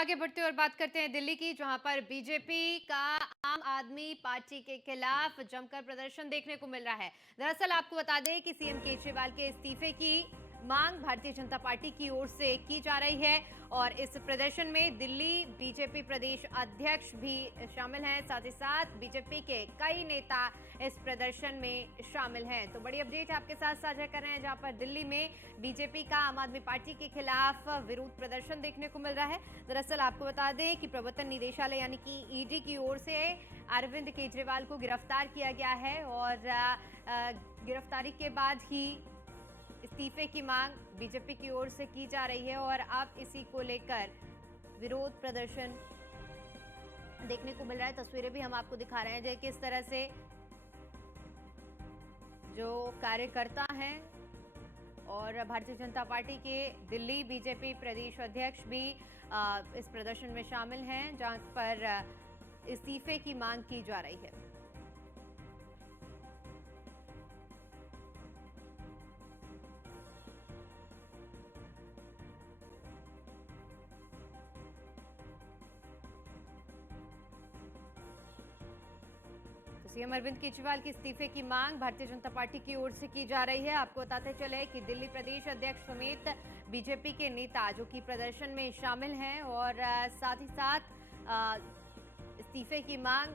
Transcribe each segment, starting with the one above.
आगे बढ़ते हैं और बात करते हैं दिल्ली की, जहां पर बीजेपी का आम आदमी पार्टी के खिलाफ जमकर प्रदर्शन देखने को मिल रहा है। दरअसल आपको बता दें कि सीएम केजरीवाल के इस्तीफे की मांग भारतीय जनता पार्टी की ओर से की जा रही है और इस प्रदर्शन में दिल्ली बीजेपी प्रदेश अध्यक्ष भी शामिल हैं। साथ ही साथ बीजेपी के कई नेता इस प्रदर्शन में शामिल हैं। तो बड़ी अपडेट आपके साथ साझा कर रहे हैं, जहां पर दिल्ली में बीजेपी का आम आदमी पार्टी के खिलाफ विरोध प्रदर्शन देखने को मिल रहा है। दरअसल आपको बता दें कि प्रवर्तन निदेशालय यानी कि ईडी की ओर से अरविंद केजरीवाल को गिरफ्तार किया गया है और गिरफ्तारी के बाद ही इस्तीफे की मांग बीजेपी की ओर से की जा रही है और अब इसी को लेकर विरोध प्रदर्शन देखने को मिल रहा है। तस्वीरें भी हम आपको दिखा रहे हैं जो किस तरह से जो कार्यकर्ता हैं और भारतीय जनता पार्टी के दिल्ली बीजेपी प्रदेश अध्यक्ष भी इस प्रदर्शन में शामिल हैं, जहां पर इस्तीफे की मांग की जा रही है। सीएम अरविंद केजरीवाल के इस्तीफे की मांग भारतीय जनता पार्टी की ओर से की जा रही है। आपको बताते चले कि दिल्ली प्रदेश अध्यक्ष समेत बीजेपी के नेता जो कि प्रदर्शन में शामिल हैं और साथ ही साथ इस्तीफे की मांग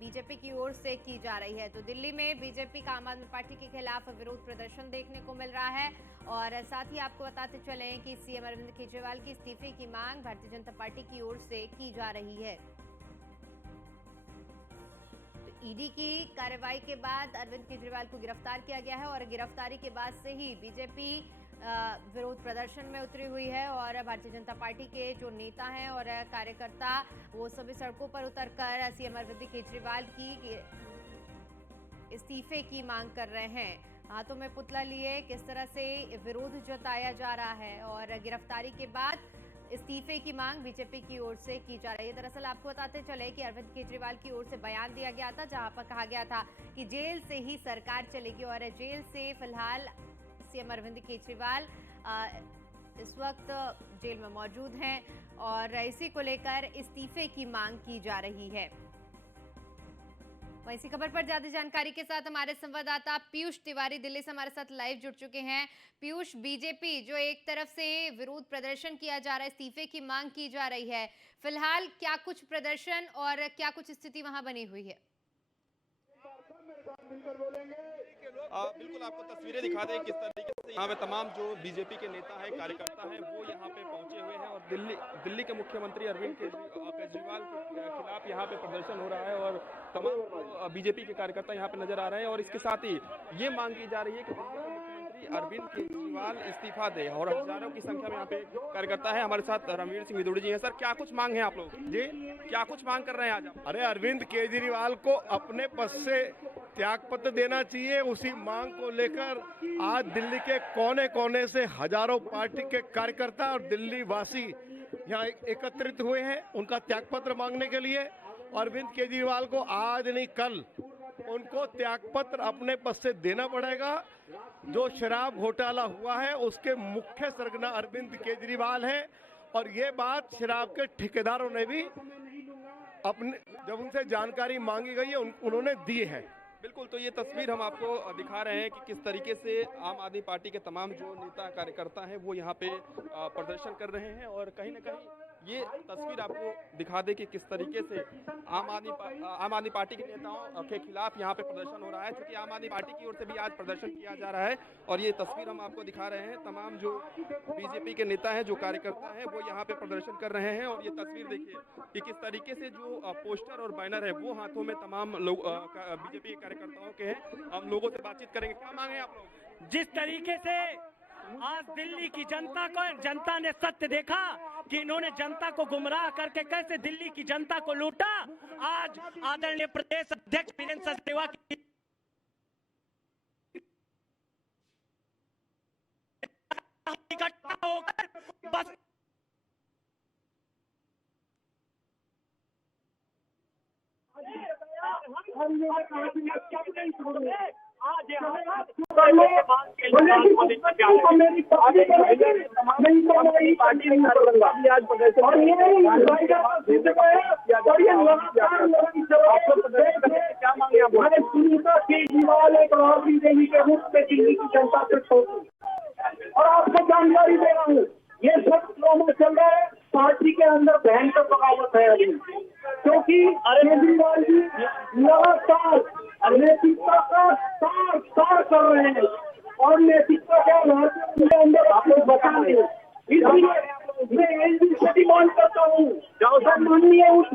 बीजेपी की ओर से की जा रही है। तो दिल्ली में बीजेपी का आम आदमी पार्टी के खिलाफ विरोध प्रदर्शन देखने को मिल रहा है और साथ ही आपको बताते चले कि सीएम अरविंद केजरीवाल के इस्तीफे की मांग भारतीय जनता पार्टी की ओर से की जा रही है। ईडी की कार्रवाई के बाद अरविंद केजरीवाल को गिरफ्तार किया गया है और गिरफ्तारी के बाद से ही बीजेपी विरोध प्रदर्शन में उतरी हुई है और भारतीय जनता पार्टी के जो नेता हैं और कार्यकर्ता वो सभी सड़कों पर उतरकर सीएम अरविंद केजरीवाल की इस्तीफे की मांग कर रहे हैं। हाथों में पुतला लिए किस तरह से विरोध जताया जा रहा है और गिरफ्तारी के बाद इस्तीफे की मांग बीजेपी की ओर से की जा रही है। दरअसल आपको बताते चले कि अरविंद केजरीवाल की ओर से बयान दिया गया था, जहां पर कहा गया था कि जेल से ही सरकार चलेगी और जेल से फिलहाल सीएम अरविंद केजरीवाल इस वक्त जेल में मौजूद हैं और इसी को लेकर इस्तीफे की मांग की जा रही है। वहीं इसी खबर पर ज्यादा जानकारी के साथ हमारे संवाददाता पीयूष तिवारी दिल्ली से हमारे साथ लाइव जुड़ चुके हैं। पीयूष, बीजेपी जो एक तरफ से विरोध प्रदर्शन किया जा रहा है, इस्तीफे की मांग की जा रही है, फिलहाल क्या कुछ प्रदर्शन और क्या कुछ स्थिति वहां बनी हुई है? बिल्कुल आपको तस्वीरें दिखा दें किस तरीके से यहाँ पे तमाम जो बीजेपी के नेता हैं, कार्यकर्ता हैं, वो यहाँ पे पहुंचे हुए हैं और दिल्ली के मुख्यमंत्री अरविंद केजरीवाल के खिलाफ यहाँ पे प्रदर्शन हो रहा है और तमाम बीजेपी के कार्यकर्ता यहाँ पे नजर आ रहे हैं और इसके साथ ही ये मांग की जा रही है कि मुख्यमंत्री अरविंद केजरीवाल इस्तीफा दे और हजारों की संख्या में यहाँ पे कार्यकर्ता है। हमारे साथ रणवीर सिंह विदुड़ी जी हैं। सर, क्या कुछ मांग है आप लोग? जी, क्या कुछ मांग कर रहे हैं आज आप? अरे अरविंद केजरीवाल को अपने पद से त्यागपत्र देना चाहिए। उसी मांग को लेकर आज दिल्ली के कोने कोने से हजारों पार्टी के कार्यकर्ता और दिल्ली वासी यहाँ एकत्रित हुए हैं उनका त्यागपत्र मांगने के लिए। अरविंद केजरीवाल को आज नहीं कल उनको त्यागपत्र अपने पद से देना पड़ेगा। जो शराब घोटाला हुआ है उसके मुख्य सरगना अरविंद केजरीवाल हैं और ये बात शराब के ठेकेदारों ने भी अपने जब उनसे जानकारी मांगी गई है उन्होंने दी है। बिल्कुल, तो ये तस्वीर हम आपको दिखा रहे हैं कि किस तरीके से आम आदमी पार्टी के तमाम जो नेता कार्यकर्ता हैं वो यहाँ पे प्रदर्शन कर रहे हैं और कहीं ना कहीं ये तस्वीर आपको दिखा दे कि किस तरीके से आम आदमी पार्टी के नेताओं के खिलाफ यहाँ पे प्रदर्शन हो रहा है, क्योंकि आम आदमी पार्टी की ओर से भी आज प्रदर्शन किया जा रहा है और ये तस्वीर हम आपको दिखा रहे हैं। तमाम जो बीजेपी के नेता हैं, जो कार्यकर्ता हैं, वो यहाँ पे प्रदर्शन कर रहे हैं और ये तस्वीर देखिए कि किस तरीके से जो पोस्टर और बैनर है वो हाथों में तमाम लोग बीजेपी के कार्यकर्ताओं के हैं। हम लोगों से बातचीत करेंगे। क्या मांगे आप लोग? जिस तरीके से आज दिल्ली की जनता ने सत्य देखा कि इन्होंने जनता को गुमराह करके कैसे दिल्ली की जनता को लूटा, आज आदरणीय प्रदेश अध्यक्ष वीरेंद्र सचदेवा की इकट्ठा होकर बस आज यहाँ केजरीवाल एक राबड़ी देवी के रूप में दिल्ली की जनता से छोड़ू। और आपको जानकारी दे रहा हूँ, ये सब फ्लो में चल रहा है, पार्टी के अंदर भयंकर बगावत है अभी, क्योंकि केजरीवाल जी लगातार नैतिकता का तार कर रहे हैं और नैतिकता क्या राज्य के अंदर आप लोग बता रहे हैं। इसलिए मैं एलजी से डिमांड करता हूँ, माननीय उस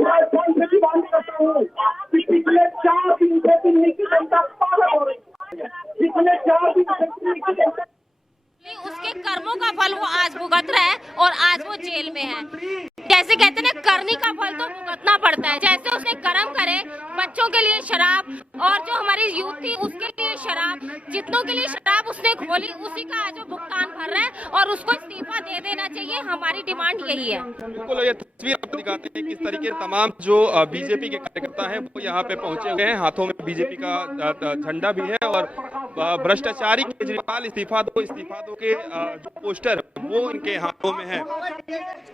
राजस्थान से डिमांड करता हूँ कि पिछले 4 दिन से दिल्ली की जनता पागल हो रही है। पिछले 4 दिन से दिल्ली की जनता उसके कर्मों का फल वो आज भुगत रहा है और आज वो जेल में है। जैसे कहते हैं करनी का फल तो भुगतना पड़ता है। जैसे उसने कर्म करे, बच्चों के लिए शराब और जो हमारी यूथ थी उसके लिए शराब, जितनों के लिए शराब उसने खोली उसी का आज वो भुगतान भर रहा है और उसको इस्तीफा दे देना चाहिए। हमारी डिमांड यही है। बिल्कुल, ये तस्वीर आपको दिखाते हैं किस तरीके से तमाम जो बीजेपी के कार्यकर्ता हैं वो यहाँ पे पहुंचे हुए हैं। हाथों में बीजेपी का झंडा भी है और भ्रष्टाचारी केजरीवाल इस्तीफा दो के जो पोस्टर वो इनके हाथों में है।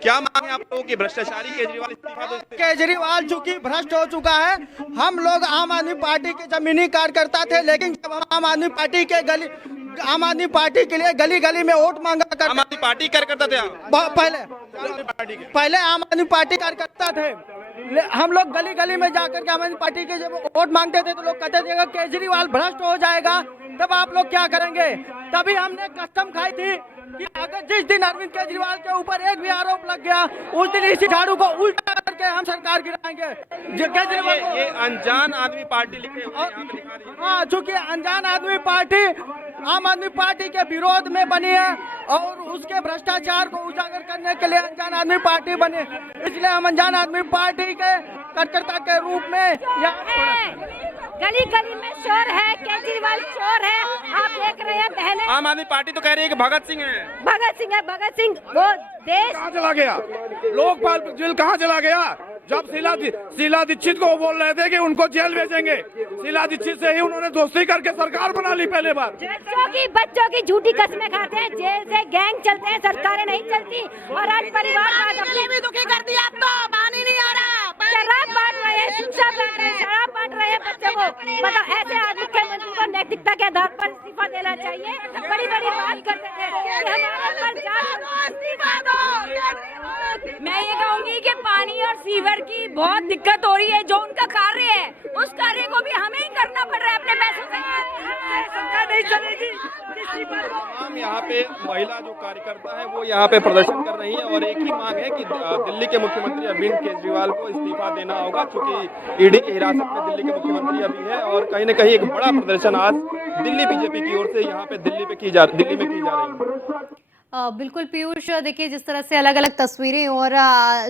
क्या मांगे आप लोगों की? भ्रष्टाचारी केजरीवाल इस्तीफा दो। केजरीवाल चूंकि भ्रष्ट हो चुका है। हम लोग आम आदमी पार्टी के जमीनी कार्यकर्ता थे, लेकिन जब हम आम आदमी पार्टी के लिए गली गली में वोट मांगा करते, आम आदमी पार्टी कार्यकर्ता थे पहले आम आदमी पार्टी कार्यकर्ता थे। हम लोग गली गली में जाकर के आम आदमी पार्टी के जब वोट मांगते थे तो लोग कहते थे अगर केजरीवाल भ्रष्ट हो जाएगा तब आप लोग क्या करेंगे। तभी हमने कसम खाई थी कि अगर जिस दिन अरविंद केजरीवाल के ऊपर एक भी आरोप लग गया उस दिन इसी झाड़ू को उल्टा करके हम सरकार गिराएंगे। केजरीवाल ये अनजान आदमी पार्टी लिखे हुए यहाँ पे दिखा रही है। हाँ, चूंकि अनजान आदमी पार्टी आम आदमी पार्टी के विरोध में बनी है और उसके भ्रष्टाचार को उजागर करने के लिए अनजान आदमी पार्टी बनी, इसलिए हम अनजान आदमी पार्टी के कार्यकर्ता के रूप में गली गली में शोर है, केजरीवाल चोर है। आप देख रहे हैं बहनें। आम आदमी पार्टी तो कह रही है कि भगत सिंह है। भगत सिंह वो देश कहाँ चला गया? लोकपाल जेल कहाँ चला गया? जब शीला दीक्षित को बोल रहे थे कि उनको जेल भेजेंगे, शीला दीक्षित से ही उन्होंने दोस्ती करके सरकार बना ली पहले बार। बच्चों की झूठी कसमें खाते हैं, जेल से गैंग चलते हैं, सरकारें नहीं चलती। और आज परिवार भी दुखी कर दिया। अब तो पानी नहीं आ रहा, शराब बांट रहे हैं, शिक्षा बांट रहे हैं, शराब बांट रहे हैं बच्चों को। मतलब ऐसे आज मुख्यमंत्री को नैतिकता के आधार पर इस्तीफा देना चाहिए। बड़ी बड़ी बात करते थे कि हमारे पर इस्तीफा दो। मैं ये कहूँगी कि पानी और सीवर की बहुत दिक्कत हो रही है। जो उनका कार्य है उस कार्य को भी हमें ही करना पड़ रहा है अपने पैसों से। सरकार नहीं चलेगी। हम यहाँ पे महिला जो कार्यकर्ता है वो यहाँ पे प्रदर्शन कर रही है और एक ही मांग है कि दिल्ली के मुख्यमंत्री अरविंद केजरीवाल को इस्तीफा देना होगा, क्योंकि ईडी की हिरासत में दिल्ली के मुख्यमंत्री अभी है। और कहीं न कहीं एक बड़ा प्रदर्शन आज दिल्ली बीजेपी की ओर से यहाँ पे दिल्ली में की जा रही है। बिल्कुल पीयूष, देखिए जिस तरह से अलग अलग तस्वीरें और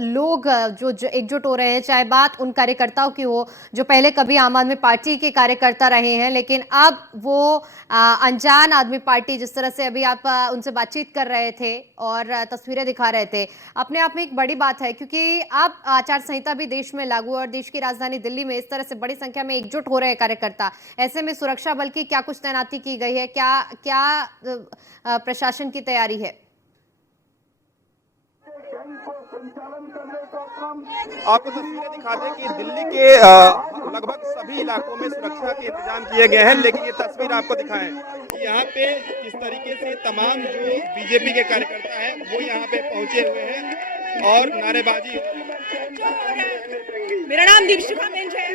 लोग जो एकजुट हो रहे हैं, चाहे बात उन कार्यकर्ताओं की हो जो पहले कभी आम आदमी पार्टी के कार्यकर्ता रहे हैं लेकिन अब वो अनजान आदमी पार्टी, जिस तरह से अभी आप उनसे बातचीत कर रहे थे और तस्वीरें दिखा रहे थे, अपने आप में एक बड़ी बात है क्योंकि अब आचार संहिता भी देश में लागू है और देश की राजधानी दिल्ली में इस तरह से बड़ी संख्या में एकजुट हो रहे हैं कार्यकर्ता। ऐसे में सुरक्षा बल की क्या कुछ तैनाती की गई है, क्या प्रशासन की तैयारी है? आपको तस्वीरें दिखा दें कि दिल्ली के लगभग सभी इलाकों में सुरक्षा के इंतजाम किए गए हैं, लेकिन ये तस्वीर आपको दिखाएं कि यहाँ पे किस तरीके से तमाम जो बीजेपी के कार्यकर्ता हैं वो यहाँ पे पहुंचे हुए हैं और नारेबाजी। मेरा नाम दीक्षिका मिंज है।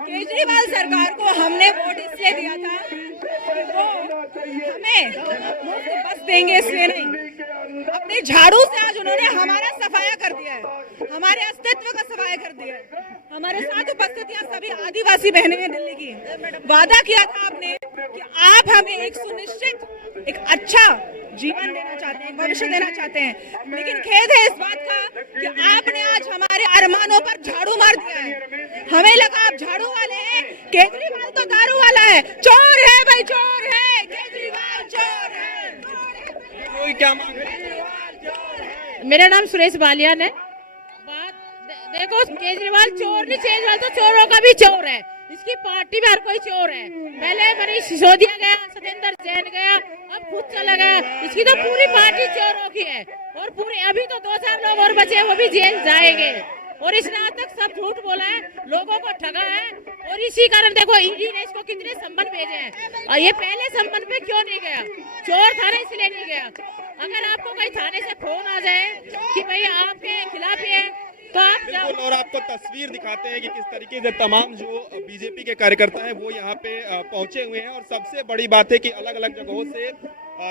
केजरीवाल सरकार को हमने वोट इसलिए दिया था कि वो हमें मुफ्त बस देंगे, इसलिए नहीं। अपने झाड़ू से आज उन्होंने हमारा सफाया कर दिया है, हमारे अस्तित्व का सफाया कर दिया है। हमारे साथ उपस्थित यहाँ सभी आदिवासी बहनें हैं दिल्ली की। वादा किया था आपने कि आप हमें एक सुनिश्चित, एक अच्छा जीवन देना चाहते हैं, भविष्य देना चाहते हैं, लेकिन खेद है इस बात का कि आपने आज हमारे अरमानों पर झाड़ू मार दिया है। हमें लगा आप झाड़ू वाले हैं, केजरीवाल तो दारू वाला है। चोर है भाई, चोर है केजरीवाल, चोर है। कोई क्या मांग रहे हैं? मेरा नाम सुरेश बालियान है। बात देखो, केजरीवाल चोर नहीं, केजरीवाल तो चोरों का भी चोर है। इसकी पार्टी में हर कोई चोर है। पहले मनीष सिसोदिया गया, सत्येंद्र जैन गया, अब खुद चला गया। इसकी तो पूरी पार्टी चोरों की है और पूरे अभी तो 2-4 लोग और बचे, वो भी जेल जाएंगे। और इसने आज तक सब झूठ बोला है, लोगों को ठगा है और इसी कारण देखो ईडी ने इसको कितने संबंध भेजे हैं और ये पहले संबंध पे क्यों नहीं गया? चोर था ना, इसलिए नहीं गया। अगर आपको कहीं थाने से फोन आ जाए कि भाई आपके खिलाफ ही है तो आप जाओ। और आपको तस्वीर दिखाते हैं कि किस तरीके से तमाम जो बीजेपी के कार्यकर्ता हैं वो यहाँ पे पहुंचे हुए हैं और सबसे बड़ी बात है कि अलग अलग जगहों से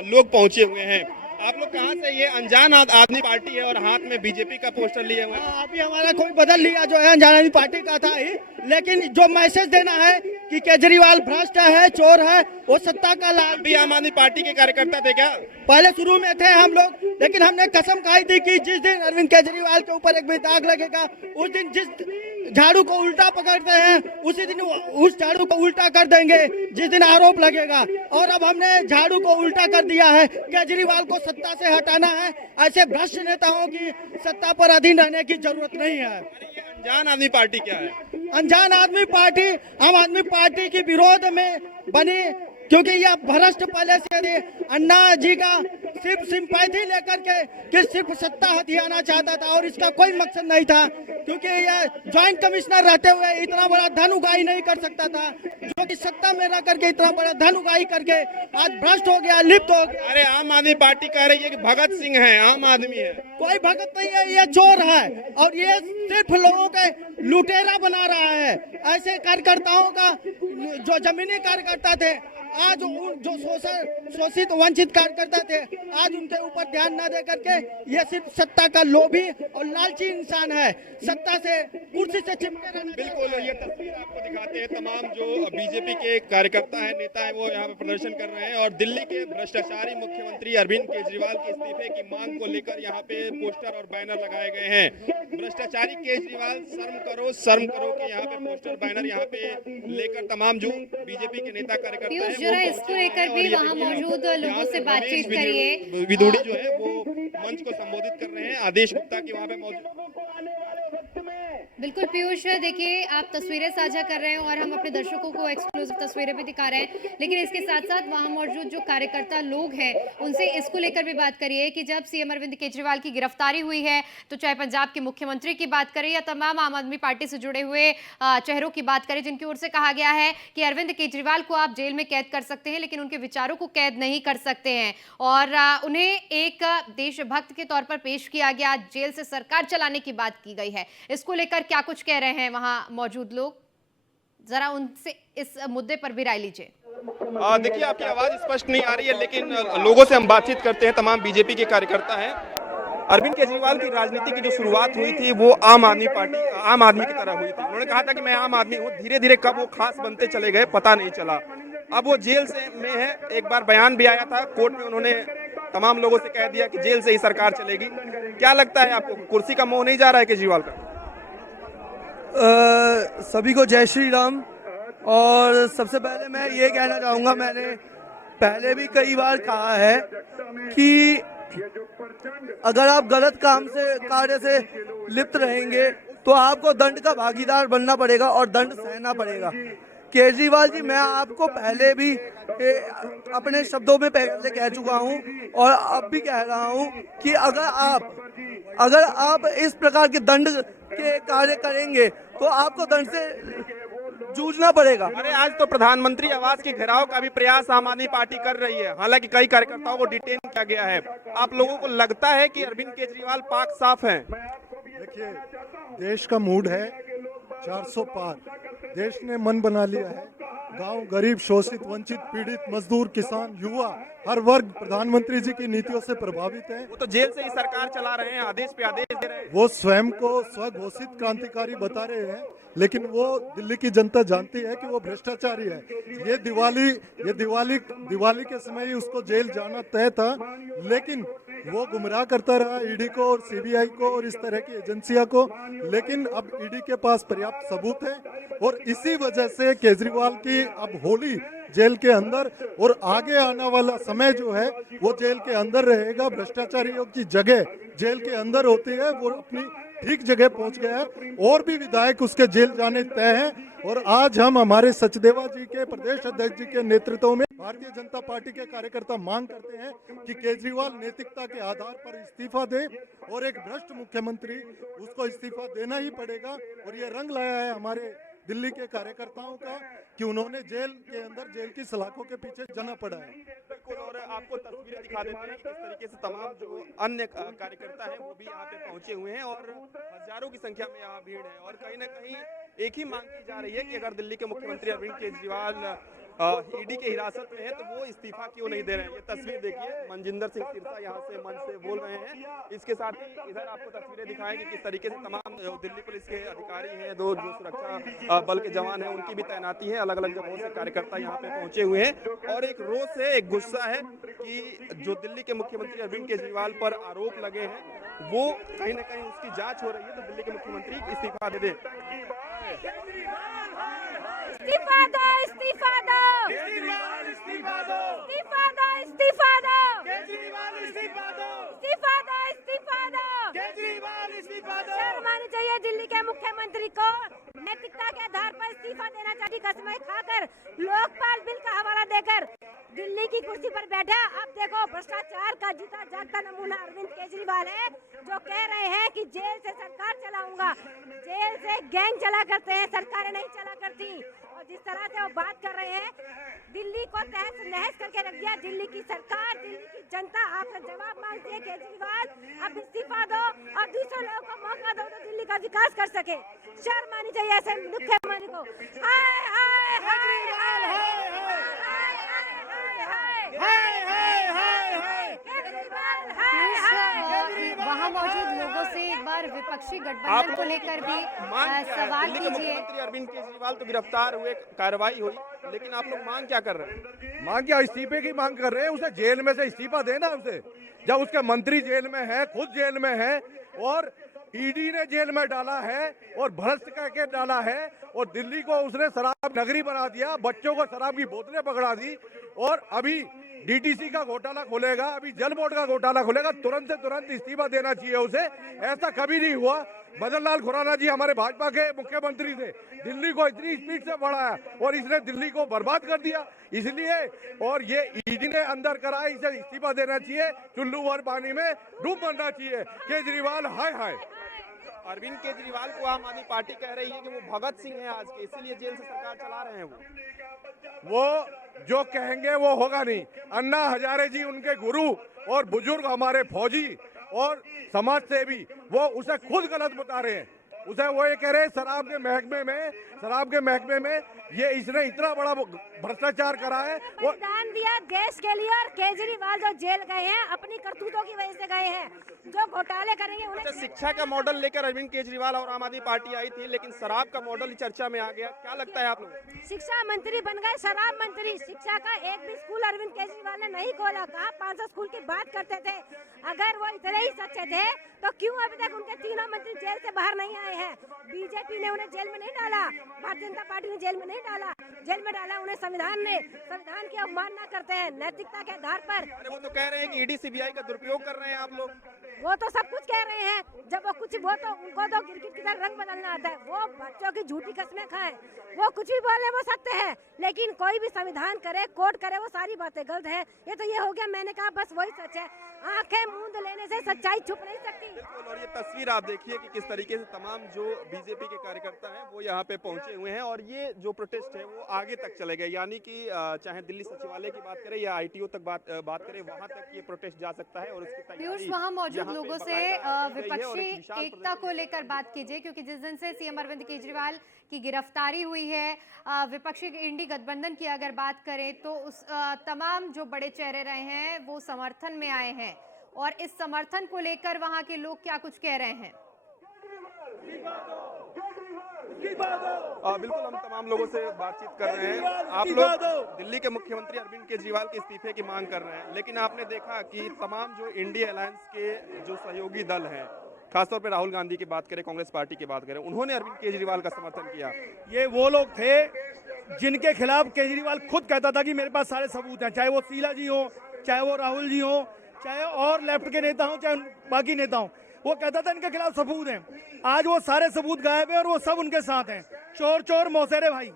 लोग पहुंचे हुए हैं। आप लोग कहाँ से? ये अनजान आदमी पार्टी है और हाथ में बीजेपी का पोस्टर लिए हुए हैं। अभी हमारा कोई बदल लिया जो है अनजान आदमी पार्टी का था ही, लेकिन जो मैसेज देना है कि केजरीवाल भ्रष्ट है, चोर है, वो सत्ता का लाभ। भी आम आदमी पार्टी के कार्यकर्ता थे क्या? पहले शुरू में थे हम लोग, लेकिन हमने कसम खाई थी कि जिस दिन अरविंद केजरीवाल के ऊपर एक भी दाग लगेगा, उस दिन जिस झाड़ू को उल्टा पकड़ते हैं उसी दिन उस झाड़ू को उल्टा कर देंगे जिस दिन आरोप लगेगा। और अब हमने झाड़ू को उल्टा कर दिया है। केजरीवाल को सत्ता से हटाना है। ऐसे भ्रष्ट नेताओं की सत्ता पर अधीन रहने की जरूरत नहीं है। ये अनजान आदमी पार्टी क्या है? अनजान आदमी पार्टी आम आदमी पार्टी के विरोध में बनी, क्योंकि यह भ्रष्ट पहले से थी। अन्ना जी का सिर्फ सिंपैथी लेकर के कि सिर्फ सत्ता हथियाना चाहता था और इसका कोई मकसद नहीं था, क्योंकि यह ज्वाइंट कमिश्नर रहते हुए इतना बड़ा धन उगाही नहीं कर सकता था, जो कि सत्ता में रह करके इतना बड़ा धन उगाही करके आज भ्रष्ट हो गया, लिप्त हो गया। अरे आम आदमी पार्टी कह रही है कि भगत सिंह है, आम आदमी है। कोई भगत नहीं है, ये चोर है और ये सिर्फ लोगों का लुटेरा बना रहा है। ऐसे कार्यकर्ताओं का जो जमीनी कार्यकर्ता थे, आज जो शोषित वंचित कार्यकर्ता थे, आज उनके ऊपर ध्यान न दे करके ये सिर्फ सत्ता का लोभी और लालची इंसान है, सत्ता से कुर्सी से चिपके रहना। बिल्कुल, ये तस्वीर आपको दिखाते हैं। तमाम जो बीजेपी के कार्यकर्ता हैं, नेता हैं, वो यहाँ पे प्रदर्शन कर रहे हैं और दिल्ली के भ्रष्टाचारी मुख्यमंत्री अरविंद केजरीवाल के इस्तीफे की मांग को लेकर यहाँ पे पोस्टर और बैनर लगाए गए हैं। भ्रष्टाचारी केजरीवाल शर्म करो के यहाँ पे पोस्टर बैनर यहाँ पे लेकर तमाम जो बीजेपी के नेता कार्यकर्ता हैं जरा इसको लेकर भी वहाँ मौजूद लोगों से बातचीत करिए। विदुड़ी जो है वो मंच को संबोधित कर रहे हैं। आदेश गुप्ता की वहाँ पे मौजूद। बिल्कुल पीयूष, देखिए आप तस्वीरें साझा कर रहे हैं और हम अपने दर्शकों को एक्सक्लूसिव तस्वीरें भी दिखा रहे हैं, लेकिन इसके साथ साथ वहां मौजूद जो कार्यकर्ता लोग हैं उनसे इसको लेकर भी बात करिए कि जब सीएम अरविंद केजरीवाल की गिरफ्तारी हुई है, तो चाहे पंजाब के मुख्यमंत्री की बात करें या तमाम आम आदमी पार्टी से जुड़े हुए चेहरों की बात करें, जिनकी ओर से कहा गया है कि अरविंद केजरीवाल को आप जेल में कैद कर सकते हैं लेकिन उनके विचारों को कैद नहीं कर सकते हैं और उन्हें एक देशभक्त के तौर पर पेश किया गया, जेल से सरकार चलाने की बात की गई है। इसको लेकर क्या कुछ कह रहे हैं वहां मौजूद लोग, जरा उनसे इस मुद्दे पर भी राय लीजिए। देखिए आपकी आवाज स्पष्ट नहीं आ रही है, लेकिन लोगों से हम बातचीत करते हैं। तमाम बीजेपी के कार्यकर्ता हैं। अरविंद केजरीवाल की राजनीति की जो शुरुआत हुई थी वो आम आदमी की तरह हुई थी। उन्होंने कहा था कि मैं आम आदमी हूँ। धीरे धीरे कब वो खास बनते चले गए पता नहीं चला। अब वो जेल में है। एक बार बयान भी आया था कोर्ट में, उन्होंने तमाम लोगों से कह दिया कि जेल से ही सरकार चलेगी। क्या लगता है आपको, कुर्सी का मोह नहीं जा रहा है केजरीवाल का? सभी को जय श्री राम। और सबसे पहले मैं ये कहना चाहूँगा, मैंने पहले भी कई बार कहा है कि अगर आप गलत कार्य से लिप्त रहेंगे तो आपको दंड का भागीदार बनना पड़ेगा और दंड सहना पड़ेगा। केजरीवाल जी, मैं आपको पहले भी अपने शब्दों में पहले कह चुका हूं और अब भी कह रहा हूं कि अगर आप इस प्रकार के दंड के कार्य करेंगे तो आपको दंड से जूझना पड़ेगा। अरे आज तो प्रधानमंत्री आवास के घेराव का भी प्रयास आम आदमी पार्टी कर रही है, हालांकि कई कार्यकर्ताओं को डिटेन किया गया है। आप लोगों को लगता है कि अरविंद केजरीवाल पाक साफ हैं? देखिए, देश का मूड है 400 पार। देश ने मन बना लिया है। गांव, गरीब, शोषित, वंचित, पीड़ित, मजदूर, किसान, युवा, हर वर्ग प्रधानमंत्री जी की नीतियों से प्रभावित है। वो तो जेल से ही सरकार चला रहे हैं, आदेश पे आदेश दे रहे हैं। वो स्वयं को स्वघोषित क्रांतिकारी बता रहे हैं, लेकिन वो दिल्ली की जनता जानती है कि वो भ्रष्टाचारी है। ये दिवाली के समय ही उसको जेल जाना तय था, लेकिन वो गुमराह करता रहा ईडी को और सीबीआई को और इस तरह की एजेंसियों को। लेकिन अब ईडी के पास पर्याप्त सबूत है और इसी वजह से केजरीवाल की अब होली जेल के अंदर और आगे आने वाला समय जो है वो जेल के अंदर रहेगा। भ्रष्टाचारियों की जगह जेल के अंदर होती है, वो अपनी ठीक जगह पहुंच गया है और भी विधायक उसके जेल जाने तय हैं। और आज हम हमारे सचदेवा जी के प्रदेश अध्यक्ष जी के नेतृत्व में भारतीय जनता पार्टी के कार्यकर्ता मांग करते हैं कि केजरीवाल नैतिकता के आधार पर इस्तीफा दे और एक भ्रष्ट मुख्यमंत्री उसको इस्तीफा देना ही पड़ेगा। और ये रंग लाया है हमारे दिल्ली के कार्यकर्ताओं का कि उन्होंने जेल के अंदर जेल की सलाखों के पीछे जाना पड़ा है। बिल्कुल, और आपको तस्वीरें दिखा देते हैं कि किस तरीके से तमाम जो अन्य कार्यकर्ता हैं वो भी यहाँ पे पहुंचे हुए हैं और हजारों की संख्या में यहाँ भीड़ है। और कहीं ना कहीं एक ही मांग की जा रही है कि अगर दिल्ली के मुख्यमंत्री अरविंद केजरीवाल ईडी के हिरासत में है तो वो इस्तीफा क्यों नहीं दे रहे हैं। ये तस्वीर देखिए, मनजिंदर सिंह सिरसा यहाँ से मंच से बोल रहे हैं। इसके साथ ही इधर आपको तस्वीरें दिखाएं कि किस तरीके से तमाम दिल्ली पुलिस के अधिकारी हैं, जो सुरक्षा बल के जवान हैं, उनकी भी तैनाती है। अलग अलग जगहों से कार्यकर्ता यहाँ पे पहुंचे हुए हैं और एक रोष है, एक गुस्सा है कि जो दिल्ली के मुख्यमंत्री अरविंद केजरीवाल पर आरोप लगे हैं वो कहीं ना कहीं उसकी जांच हो रही है, तो दिल्ली के मुख्यमंत्री इस्तीफा दे दे। इस्तीफा दो, इस्तीफा दो, केजरीवाल इस्तीफा दो, इस्तीफा दो, इस्तीफा दो, केजरीवाल इस्तीफा दो, इस्तीफा दो, इस्तीफा दो। केजरीवाल इस्तीफा दो। शर्म आनी चाहिए दिल्ली के मुख्यमंत्री को। नैतिकता के आधार पर इस्तीफा देना चाहिए। कसमें खाकर लोकपाल बिल का हवाला देकर दिल्ली की कुर्सी पर बैठा। अब देखो भ्रष्टाचार का जीता जागता नमूना अरविंद केजरीवाल है, जो कह रहे हैं कि जेल से सरकार चलाऊंगा। जेल से गैंग चला करते हैं, सरकारें नहीं चला करती। और जिस तरह से वो बात कर रहे हैं, दिल्ली को तहस नहस करके रख दिया। दिल्ली की सरकार, दिल्ली की जनता आपसे जवाब मांगती है। केजरीवाल अब इस्तीफा दो और दूसरे लोगों को मौका दो तो दिल्ली का विकास कर सके। शर्म आनी चाहिए ऐसे मुख्यमंत्री को। हाय हाय हाय हाय वहाँ मौजूद लोगों से एक बार विपक्षी गठबंधन को लेकर भी सवाल कीजिए। मुख्यमंत्री अरविंद केजरीवाल तो गिरफ्तार हुए, कार्रवाई हुई, लेकिन आप लोग मांग क्या कर रहे हैं? मांग क्या, इस्तीफे की मांग कर रहे हैं। उसे जेल में से इस्तीफा देना उसे, जब उसके मंत्री जेल में है, खुद जेल में है और ईडी ने जेल में डाला है और भ्रष्ट करके डाला है और दिल्ली को उसने शराब नगरी बना दिया, बच्चों को शराब की बोतलें पकड़ा दी और अभी डीटीसी का घोटाला खोलेगा, अभी जल बोर्ड का घोटाला खोलेगा। तुरंत से तुरंत इस्तीफा देना चाहिए उसे। ऐसा कभी नहीं हुआ। मदन लाल खुराना जी हमारे भाजपा के मुख्यमंत्री थे, दिल्ली को इतनी स्पीड से बढ़ाया और इसने दिल्ली को बर्बाद कर दिया। इसलिए और ये ईडी ने अंदर करा, इसे इस्तीफा देना चाहिए। चुल्लू भर पानी में डूब मरना चाहिए। केजरीवाल हाय हाय। अरविंद केजरीवाल को आम आदमी पार्टी कह रही है कि वो भगत सिंह हैं आज के, इसीलिए जेल से सरकार चला रहे हैं। वो जो कहेंगे वो होगा नहीं। अन्ना हजारे जी उनके गुरु और बुजुर्ग हमारे फौजी और समाज सेवी, वो उसे खुद गलत बता रहे हैं। उसे वो ये कह रहे हैं शराब के महकमे में ये इसने इतना बड़ा भ्रष्टाचार करा है। वो दान दिया देश के लिए और केजरीवाल जो जेल गए हैं अपनी करतूतों की वजह से गए हैं। जो घोटाले करेंगे उन्हें। शिक्षा का मॉडल लेकर अरविंद केजरीवाल और आम आदमी पार्टी आई थी, लेकिन शराब का मॉडल चर्चा में आ गया। क्या लगता है आप लोग? शिक्षा मंत्री बन गए शराब मंत्री। शिक्षा का एक भी स्कूल अरविंद केजरीवाल ने नहीं खोला। कहा 500 स्कूल की बात करते थे। अगर वो इतने ही सच्चे थे तो क्यों अभी तक उनके तीनों मंत्री जेल से बाहर नहीं आए हैं? बीजेपी ने उन्हें जेल में नहीं डाला, भारतीय जनता पार्टी ने जेल में नहीं डाला। जेल में डाला उन्हें संविधान ने। संविधान की अवमानना करते हैं नैतिकता के आधार पर। अरे वो तो कह रहे हैं कि ईडी सीबीआई का दुरुपयोग कर रहे हैं आप लोग। वो तो सब कुछ कह रहे हैं। जब वो कुछ वो तो उनको तो गिरगिट की तरह रंग बदलना आता है। वो बच्चों की झूठी कसमें खाएं, वो कुछ भी बोले वो सत्य है। लेकिन कोई भी संविधान करे, कोर्ट करे, वो सारी बातें गलत है। ये तो ये हो गया, मैंने कहा बस वही सच है। आंखें मूंद लेने से सच्चाई छुप नहीं सकती। बिल्कुल, और ये तस्वीर आप देखिए कि किस तरीके से तमाम जो बीजेपी के कार्यकर्ता हैं वो यहाँ पे पहुंचे हुए हैं और ये जो प्रोटेस्ट है वो आगे तक चलेगा। यानी कि चाहे दिल्ली सचिवालय की बात करें या आईटीओ तक बात करें, वहां तक ये प्रोटेस्ट जा सकता है। और उसकी पीयूष, वहां मौजूद लोगों से विपक्षी एकता को लेकर बात कीजिए, क्योंकि जिस दिन से सीएम अरविंद केजरीवाल की गिरफ्तारी हुई है, विपक्षी इंडी गठबंधन की अगर बात करें तो उस तमाम जो बड़े चेहरे रहे हैं वो समर्थन में आए हैं और इस समर्थन को लेकर वहां के लोग क्या कुछ कह रहे हैं? बिल्कुल, हम तमाम लोगों से बातचीत कर रहे हैं। आप लोग दिल्ली के मुख्यमंत्री अरविंद केजरीवाल के इस्तीफे की मांग कर रहे हैं, लेकिन आपने देखा कि तमाम जो इंडिया अलायंस के जो सहयोगी दल हैं, खासतौर पे राहुल गांधी की बात करें, कांग्रेस पार्टी की बात करें, उन्होंने अरविंद केजरीवाल का समर्थन किया। ये वो लोग थे जिनके खिलाफ केजरीवाल खुद कहता था कि मेरे पास सारे सबूत हैं, चाहे वो शीला जी हो, चाहे वो राहुल जी हो, चाहे और लेफ्ट के नेता हो, चाहे बाकी नेता हो। वो कहता था इनके खिलाफ सबूत हैं। आज वो सारे सबूत गायब हैं और वो सब उनके साथ हैं। चोर चोर मौसेरे भाई,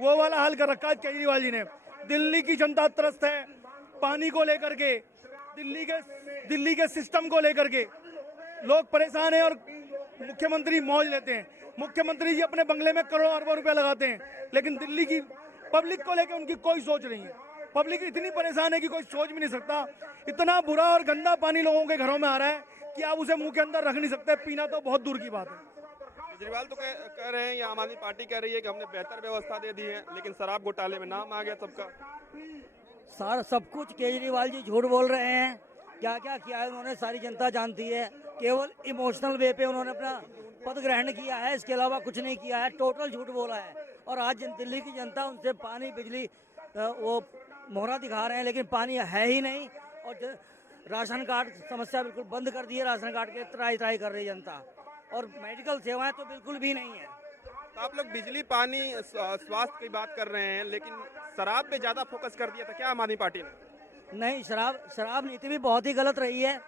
वो वाला हाल कर रखा है केजरीवाल जी ने। दिल्ली की जनता त्रस्त है पानी को लेकर के, दिल्ली के सिस्टम को लेकर के लोग परेशान हैं और मुख्यमंत्री मौज लेते हैं। मुख्यमंत्री जी अपने बंगले में करोड़ों अरबों रुपए लगाते हैं, लेकिन दिल्ली की पब्लिक को लेकर उनकी कोई सोच नहीं है। पब्लिक इतनी परेशान है कि कोई सोच भी नहीं सकता। इतना बुरा और गंदा पानी लोगों के घरों में आ रहा है कि आप उसे मुंह के अंदर रख नहीं सकते, पीना तो बहुत दूर की बात है। केजरीवाल तो कह रहे हैं, या आम आदमी पार्टी कह रही है कि हमने बेहतर व्यवस्था दे दी है, लेकिन शराब घोटाले में नाम आ गया सबका। सारा सब कुछ केजरीवाल जी झूठ बोल रहे हैं। क्या क्या किया है उन्होंने सारी जनता जानती है। केवल इमोशनल वे पे उन्होंने अपना पद ग्रहण किया है, इसके अलावा कुछ नहीं किया है। टोटल झूठ बोला है। और आज दिल्ली की जनता उनसे पानी बिजली वो मोहरा दिखा रहे हैं, लेकिन पानी है ही नहीं। और राशन कार्ड समस्या बिल्कुल बंद कर दी है। राशन कार्ड के ट्राई कर रही है जनता, और मेडिकल सेवाएं तो बिल्कुल भी नहीं है। तो आप लोग बिजली, पानी, स्वास्थ्य की बात कर रहे हैं, लेकिन शराब पे ज्यादा फोकस कर दिया था क्या आम आदमी पार्टी ने? नहीं, शराब नीति भी बहुत ही गलत रही है।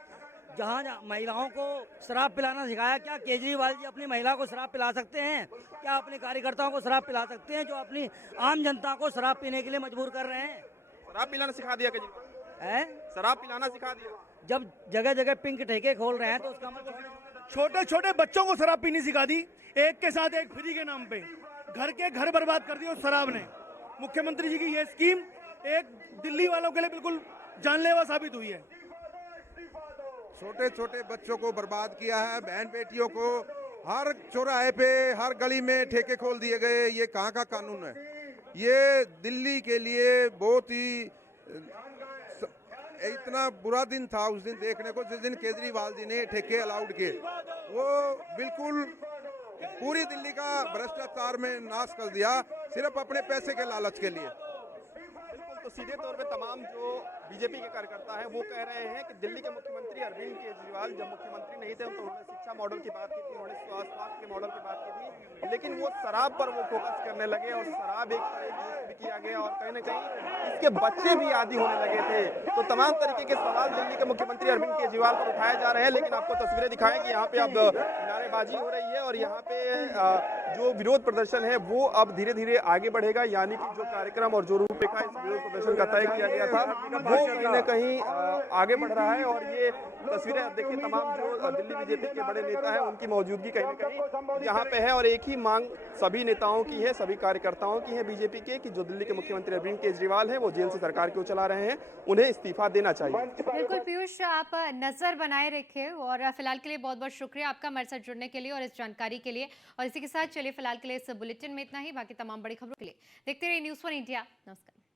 जहाँ महिलाओं को शराब पिलाना सिखाया, क्या केजरीवाल जी अपनी महिला को शराब पिला सकते हैं? क्या अपने कार्यकर्ताओं को शराब पिला सकते हैं जो अपनी आम जनता को शराब पीने के लिए मजबूर कर रहे हैं? शराब पिलाना सिखा दिया केजरीवाल है? शराब पिलाना सिखा दिया। जब जगह जगह पिंक ठेके खोल रहे हैं तो उसका मतलब छोटे छोटे बच्चों को शराब पीनी सिखा दी, एक के साथ एक फ्री के नाम पे। घर के घर बर्बाद कर दिए उस शराब ने। मुख्यमंत्री जी की ये स्कीम एक दिल्ली वालों के लिए बिल्कुल जानलेवा साबित हुई है। छोटे छोटे बच्चों को बर्बाद किया है, बहन बेटियों को हर चौराहे पे, हर गली में ठेके खोल दिए गए। ये कहाँ का कानून है? ये दिल्ली के लिए बहुत ही इतना बुरा दिन था उस दिन देखने को, जिस दिन केजरीवाल जी ने ठेके अलाउड किए। वो बिल्कुल पूरी दिल्ली का भ्रष्टाचार में नाश कर दिया, सिर्फ अपने पैसे के लालच के लिए। तो सीधे तौर पे तमाम जो बीजेपी के कार्यकर्ता हैं वो कह रहे हैं कि दिल्ली के मुख्यमंत्री अरविंद केजरीवाल जब मुख्यमंत्री नहीं थे तो उन्होंने शिक्षा मॉडल की बात की थी, उन्होंने स्वास्थ्य के मॉडल की बात की थी, लेकिन वो शराब पर वो फोकस करने लगे और शराब एक भी किया गया और कहीं ना कहीं इसके बच्चे भी आदी होने लगे थे। तो तमाम तरीके के सवाल दिल्ली के मुख्यमंत्री अरविंद केजरीवाल पर उठाए जा रहे हैं, लेकिन आपको तस्वीरें दिखाएं कि यहाँ पे अब नारेबाजी हो रही है और यहाँ पे जो विरोध प्रदर्शन है वो अब धीरे धीरे आगे बढ़ेगा। यानी कि जो कार्यक्रम और जो रूपरेखा इस विरोध प्रदर्शन का तय किया गया था वो कहीं ना कहीं आगे बढ़ रहा है। और ये तस्वीरें देखिए, तमाम जो दिल्ली बीजेपी के बड़े नेता हैं उनकी मौजूदगी कहीं ना कहीं यहाँ पे है और एक ही मांग सभी नेताओं की है, सभी कार्यकर्ताओं की है बीजेपी के, कि जो दिल्ली के मुख्यमंत्री अरविंद केजरीवाल हैं वो जेल से सरकार क्यों चला रहे हैं, उन्हें इस्तीफा देना चाहिए। बिल्कुल पीयूष, आप नजर बनाए रखे और फिलहाल के लिए बहुत बहुत शुक्रिया आपका हमारे साथ जुड़ने के लिए और इस जानकारी के लिए। और इसी के साथ चलिए फिलहाल के लिए इस बुलेटिन में इतना ही। बाकी तमाम बड़ी खबरों के लिए देखते रहिए न्यूज़ 1 इंडिया। नमस्कार।